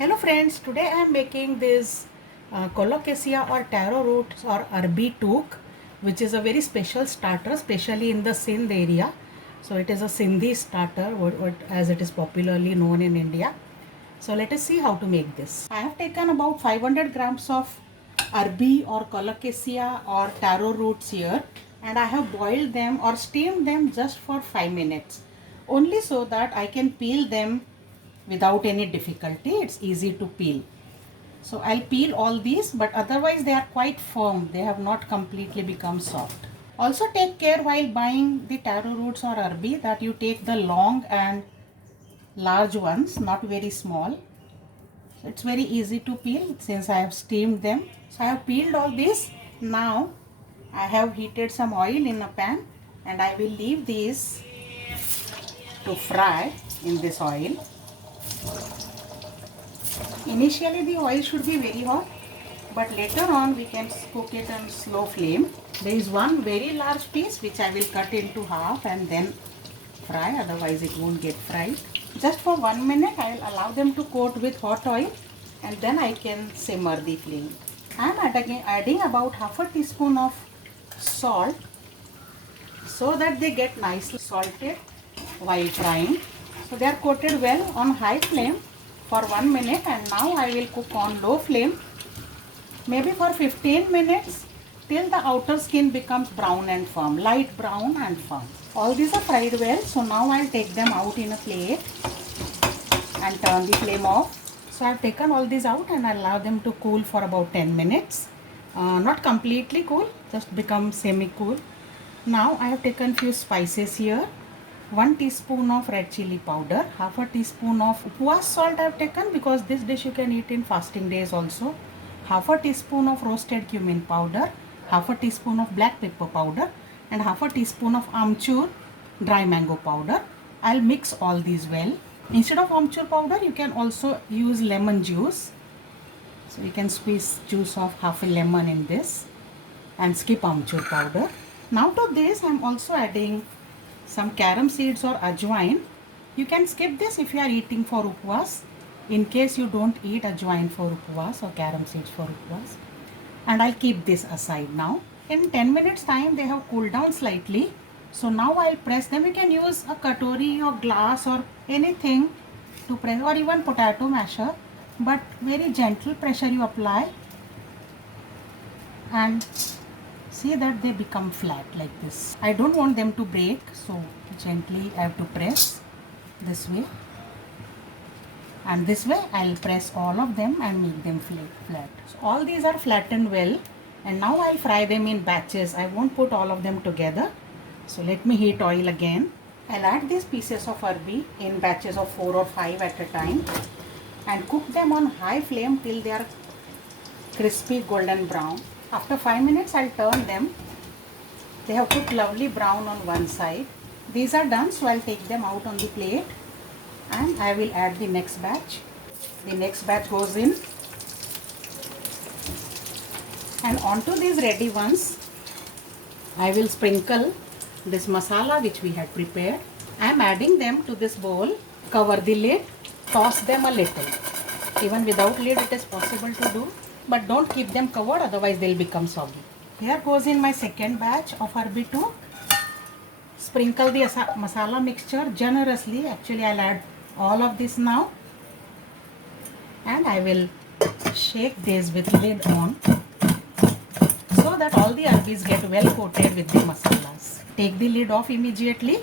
Hello friends, today I am making this colocasia or taro roots or arbi took, which is a very special starter, especially in the Sindh area. So it is a Sindhi starter, as it is popularly known in India. So let us see how to make this. I have taken about 500 grams of arbi or colocasia or taro roots here, and I have boiled them or steamed them just for 5 minutes, only so that I can peel them without any difficulty. It's easy to peel. So I'll peel all these, but otherwise they are quite firm. They have not completely become soft. Also take care while buying the taro roots or arbi that you take the long and large ones, not very small. So it's very easy to peel since I have steamed them. So I have peeled all this. Now I have heated some oil in a pan and I will leave these to fry in this oil. Initially the oil should be very hot, but later on we can cook it on slow flame. There is one very large piece which I will cut into half and then fry, otherwise it won't get fried. Just for 1 minute I will allow them to coat with hot oil and then I can simmer the flame. I am adding about half a teaspoon of salt so that they get nicely salted while frying. So they are coated well on high flame for 1 minute, and now I will cook on low flame maybe for 15 minutes till the outer skin becomes brown and firm, light brown and firm. All these are fried well, so now I'll take them out in a plate and turn the flame off. So I've taken all these out and I'll allow them to cool for about 10 minutes. Not completely cool, just become semi-cool. Now I have taken few spices here. 1 teaspoon of red chili powder, half a teaspoon of upwas salt I have taken because this dish you can eat in fasting days also. Half a teaspoon of roasted cumin powder, half a teaspoon of black pepper powder and half a teaspoon of amchur dry mango powder. I'll mix all these well. Instead of amchur powder you can also use lemon juice. So you can squeeze juice of half a lemon in this and skip amchur powder. Now to this I am also adding some carom seeds or ajwain. You can skip this if you are eating for upwas, in case you don't eat ajwain for upwas or carom seeds for upwas. And I'll keep this aside now. In 10 minutes time they have cooled down slightly. So now I'll press them. You can use a katori or glass or anything to press, or even potato masher, but very gentle pressure you apply and see that they become flat like this. I don't want them to break, so gently I have to press this way, and this way I'll press all of them and make them flat. So all these are flattened well, and now I'll fry them in batches. I won't put all of them together. So let me heat oil again. I'll add these pieces of arbi in batches of 4 or 5 at a time and cook them on high flame till they are crispy golden brown. After 5 minutes I'll turn them. They have cooked lovely brown on one side. These are done, so I'll take them out on the plate and I will add the next batch. The next batch goes in, and onto these ready ones I will sprinkle this masala which we had prepared. I am adding them to this bowl. Cover the lid, toss them a little. Even without lid it is possible to do, but don't keep them covered, otherwise they'll become soggy. Here goes in my second batch of arbi took. Sprinkle the masala mixture generously. Actually I'll add all of this now, and I will shake this with lid on so that all the arbis get well coated with the masalas. Take the lid off immediately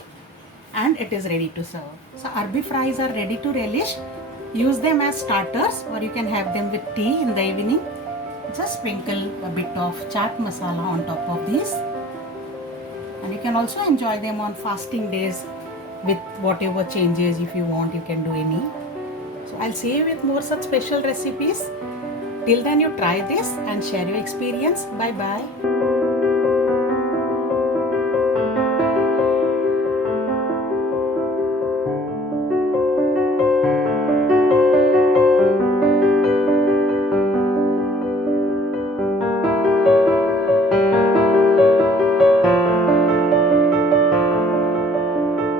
and it is ready to serve. So arbi fries are ready to relish. Use them as starters, or you can have them with tea in the evening. Just sprinkle a bit of chaat masala on top of these, and you can also enjoy them on fasting days with whatever changes. If you want, you can do any. So I'll see you with more such special recipes. Till then you try this and share your experience. Bye bye.